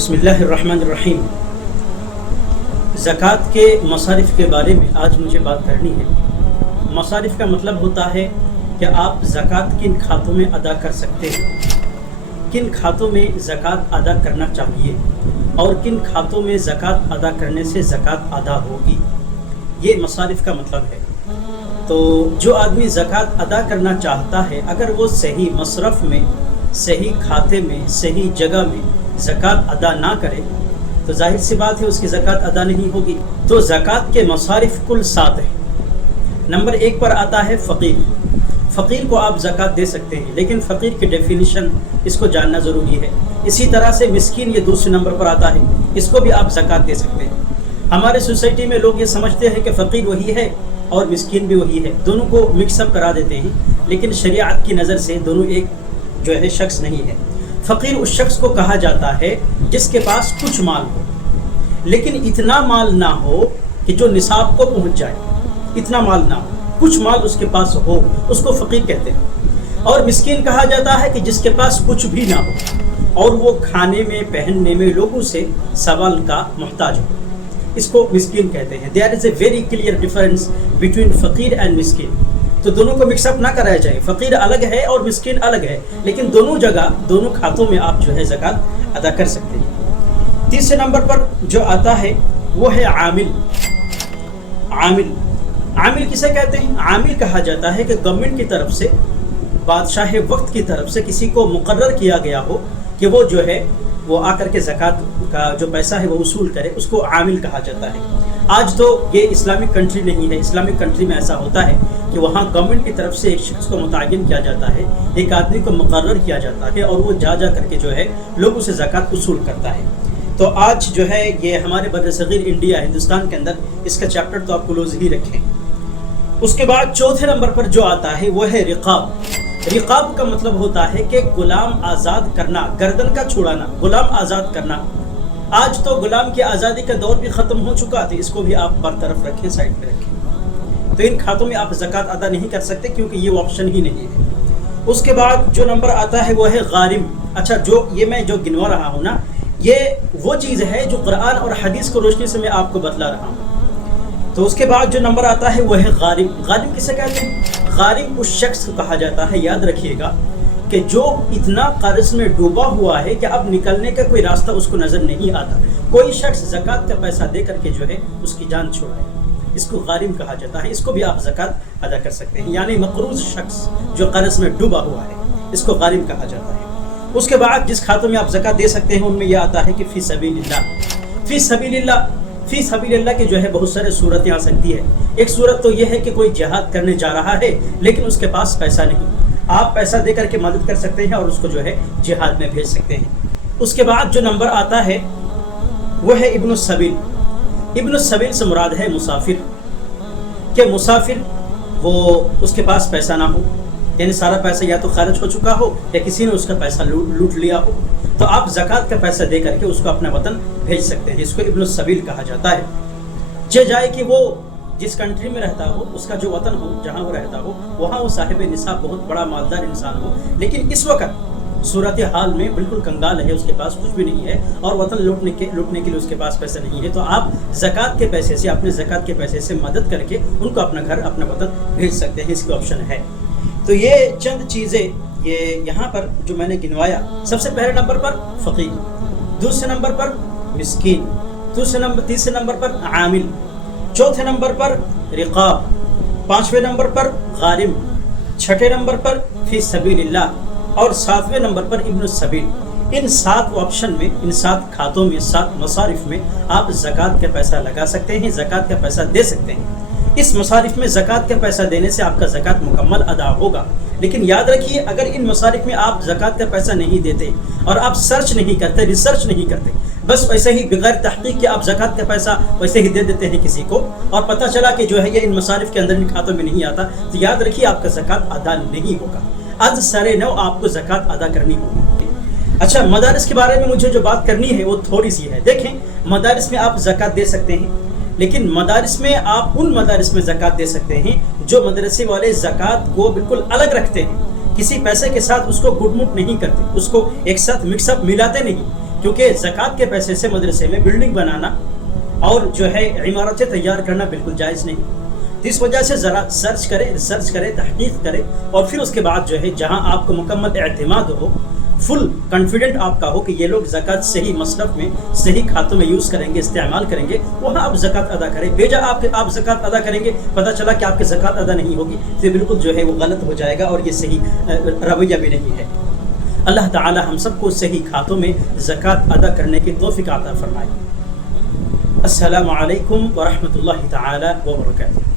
بسم اللہ الرحمن الرحیم۔ زکوٰۃ کے مصارف کے بارے میں آج مجھے بات کرنی ہے۔ مصارف کا مطلب ہوتا ہے کہ آپ زکوٰۃ کن کھاتوں میں ادا کر سکتے ہیں، کن کھاتوں میں زکوٰۃ ادا کرنا چاہیے اور کن کھاتوں میں زکوٰۃ ادا کرنے سے زکوٰۃ ادا ہوگی، یہ مصارف کا مطلب ہے۔ تو جو آدمی زکوٰۃ ادا کرنا چاہتا ہے، اگر وہ صحیح مصرف میں، صحیح کھاتے میں، صحیح جگہ میں زکوٰۃ ادا نہ کرے تو ظاہر سی بات ہے اس کی زکوٰۃ ادا نہیں ہوگی۔ تو زکوٰۃ کے مصارف کل 7 ہیں۔ نمبر 1 پر آتا ہے فقیر۔ فقیر کو آپ زکوٰۃ دے سکتے ہیں، لیکن فقیر کی ڈیفینیشن اس کو جاننا ضروری ہے۔ اسی طرح سے مسکین یہ دوسرے نمبر پر آتا ہے، اس کو بھی آپ زکوٰۃ دے سکتے ہیں۔ ہمارے سوسائٹی میں لوگ یہ سمجھتے ہیں کہ فقیر وہی ہے اور مسکین بھی وہی ہے، دونوں کو مکس اپ کرا دیتے ہیں، لیکن شریعت کی نظر سے دونوں ایک جو ہے شخص نہیں ہے۔ فقیر اس شخص کو کہا جاتا ہے جس کے پاس کچھ مال ہو، لیکن اتنا مال نہ ہو کہ جو نصاب کو پہنچ جائے، اتنا مال نہ ہو، کچھ مال اس کے پاس ہو، اس کو فقیر کہتے ہیں۔ اور مسکین کہا جاتا ہے کہ جس کے پاس کچھ بھی نہ ہو اور وہ کھانے میں، پہننے میں لوگوں سے سوال کا محتاج ہو، اس کو مسکین کہتے ہیں۔ There is a very clear difference between فقیر and مسکین۔ تو دونوں کو مکس اپ نہ کرایا جائے، فقیر الگ ہے اور مسکین الگ ہے، لیکن دونوں جگہ، دونوں کھاتوں میں آپ جو ہے زکوٰۃ ادا کر سکتے ہیں۔ تیسرے نمبر پر جو آتا ہے وہ ہے عامل۔ عامل کسے کہتے ہیں؟ عامل کہا جاتا ہے کہ گورنمنٹ کی طرف سے، بادشاہ وقت کی طرف سے کسی کو مقرر کیا گیا ہو کہ وہ جو ہے وہ آ کر کے زکوٰۃ کا جو پیسہ ہے وہ وصول کرے، اس کو عامل کہا جاتا ہے۔ آج تو یہ اسلامک کنٹری نہیں ہے، اسلامک کنٹری میں ایسا ہوتا ہے کہ وہاں گورنمنٹ کی طرف سے ایک شخص کو متعین کیا جاتا ہے، ایک آدمی کو مقرر کیا جاتا ہے، اور وہ جا کر کے جو ہے لوگوں سے زکوٰۃ وصول کرتا ہے۔ تو آج جو ہے یہ ہمارے برصغیر انڈیا، ہندوستان کے اندر اس کا چیپٹر تو آپ کلوز ہی رکھیں۔ اس کے بعد چوتھے نمبر پر جو آتا ہے وہ ہے رقاب۔ رقاب کا مطلب ہوتا ہے کہ غلام آزاد کرنا، گردن کا چھڑانا، غلام آزاد کرنا۔ آج تو غلام کی آزادی کا دور بھی ختم ہو چکا تھا، اس کو بھی آپ برطرف رکھیں، سائڈ پہ رکھیں۔ تو ان کھاتوں میں آپ زکوٰۃ ادا نہیں کر سکتے کیونکہ یہ آپشن ہی نہیں ہے۔ اس کے بعد جو نمبر آتا ہے وہ ہے غارم۔ اچھا، جو یہ میں جو گنوا رہا ہوں نا، یہ وہ چیز ہے جو قرآن اور حدیث کو روشنی سے میں آپ کو بتلا رہا ہوں۔ تو اس کے بعد جو نمبر آتا ہے وہ ہے غارم۔ غارم کسے کہتے ہیں؟ غارم اس شخص کو کہا جاتا ہے، یاد رکھیے گا، کہ جو اتنا قرض میں ڈوبا ہوا ہے کہ اب نکلنے کا کوئی راستہ اس کو نظر نہیں آتا۔ کوئی شخص زکوٰۃ کا پیسہ دے کر کے جو ہے اس کی جان چھوڑائے، اس کو غارم کہا جاتا ہے۔ اس کو بھی آپ زکوٰۃ ادا کر سکتے ہیں، یعنی مقروض شخص جو قرض میں ڈوبا ہوا ہے، اس کو غارم کہا جاتا ہے۔ اس کے بعد جس کھاتوں میں آپ زکوٰۃ دے سکتے ہیں ان میں یہ آتا ہے کہ فی سبیل اللہ۔ فی سبیل اللہ کی جو ہے بہت سارے صورتیں آ سکتی ہے۔ ایک صورت تو یہ ہے کہ کوئی جہاد کرنے جا رہا ہے لیکن اس کے پاس پیسہ نہیں، آپ پیسہ دے کر کے مدد کر سکتے ہیں اور اس کو جو ہے جہاد میں بھیج سکتے ہیں۔ اس کے بعد جو نمبر آتا ہے وہ ہے ابن السبیل۔ ابن السبیل سے مراد ہے مسافر، کہ مسافر وہ اس کے پاس پیسہ نہ ہو، یعنی سارا پیسہ یا تو خارج ہو چکا ہو یا کسی نے اس کا پیسہ لوٹ لیا ہو، تو آپ زکوٰۃ کا پیسہ دے کر کے اس کو اپنا وطن بھیج سکتے ہیں۔ اس کو ابن السبیل کہا جاتا ہے۔ جائے کہ وہ جس کنٹری میں رہتا ہو، اس کا جو وطن ہو، جہاں وہ رہتا ہو، وہاں وہ صاحب نصاب بہت بڑا مالدار انسان ہو، لیکن اس وقت صورتحال میں بالکل کنگال ہے، اس کے پاس کچھ بھی نہیں ہے اور وطن لوٹنے کے لیے اس کے پاس پیسہ نہیں ہے، تو آپ زکوٰۃ کے پیسے سے، اپنے زکوٰۃ کے پیسے سے مدد کر کے ان کو اپنا گھر، اپنا وطن بھیج سکتے ہیں۔ اس کی آپشن ہے۔ تو یہ چند چیزیں یہ یہاں پر جو میں نے گنوایا، سب سے پہلے نمبر پر فقیر، دوسرے نمبر پر مسکین، تیسرے نمبر پر عامل، چوتھے نمبر پر رقاب، پانچویں نمبر پر غارم، چھٹے نمبر پر فی سبیل اللہ اور ساتویں نمبر پر ابن السبیل۔ ان 7 آپشن میں، ان 7 کھاتوں میں، 7 مصارف میں آپ زکوٰۃ کا پیسہ لگا سکتے ہیں، زکوٰۃ کا پیسہ دے سکتے ہیں۔ اس مصارف میں زکوٰۃ کا پیسہ دینے سے آپ کا زکوٰۃ مکمل ادا ہوگا، لیکن یاد رکھیے اگر ان مصارف میں آپ زکوٰۃ کا پیسہ نہیں دیتے اور آپ سرچ نہیں کرتے، ریسرچ نہیں کرتے، بس ویسے ہی بغیر تحقیق کے آپ زکوٰۃ کا پیسہ ویسے ہی دے دیتے ہیں کسی کو، اور پتہ چلا کہ جو ہے یہ ان مصارف کے اندر، ان کھاتوں میں نہیں آتا، تو یاد رکھیے آپ کا زکوٰۃ ادا نہیں ہوگا۔ از سرے نو آپ کو زکوٰۃ ادا کرنی ہوگی۔ اچھا، مدارس کے بارے میں مجھے جو بات کرنی ہے وہ تھوڑی سی ہے۔ دیکھیں، مدارس میں آپ زکوٰۃ دے سکتے ہیں، لیکن مدارس میں آپ ان مدارس میں زکوٰۃ دے سکتے ہیں جو مدرسے والے زکوٰۃ کو بالکل الگ رکھتے ہیں، کسی پیسے کے ساتھ اس کو گڈ مٹ نہیں کرتے، اس کو ایک ساتھ مکس اپ ملاتے نہیں، کیونکہ زکوٰۃ کے پیسے سے مدرسے میں بلڈنگ بنانا اور جو ہے عمارتیں تیار کرنا بالکل جائز نہیں. اس وجہ سے ذرا سرچ کرے، ریسرچ کرے، تحقیق کرے، اور پھر اس کے بعد جو ہے جہاں آپ کو مکمل اعتماد ہو، فل کانفیڈنٹ آپ کا ہو کہ یہ لوگ زکوٰۃ صحیح مصرف میں، صحیح کھاتوں میں یوز کریں گے، استعمال کریں گے، وہاں آپ زکوٰۃ ادا کریں. بھیجا آپ زکوٰۃ ادا کریں گے، پتہ چلا کہ آپ کی زکوٰۃ ادا نہیں ہوگی، تو بالکل جو ہے وہ غلط ہو جائے گا اور یہ صحیح رویہ بھی نہیں ہے. اللہ تعالی ہم سب کو صحیح کھاتوں میں زکوٰۃ ادا کرنے کی توفیق عطا فرمائے. السلام علیکم ورحمۃ اللہ تعالی وبرکاتہ.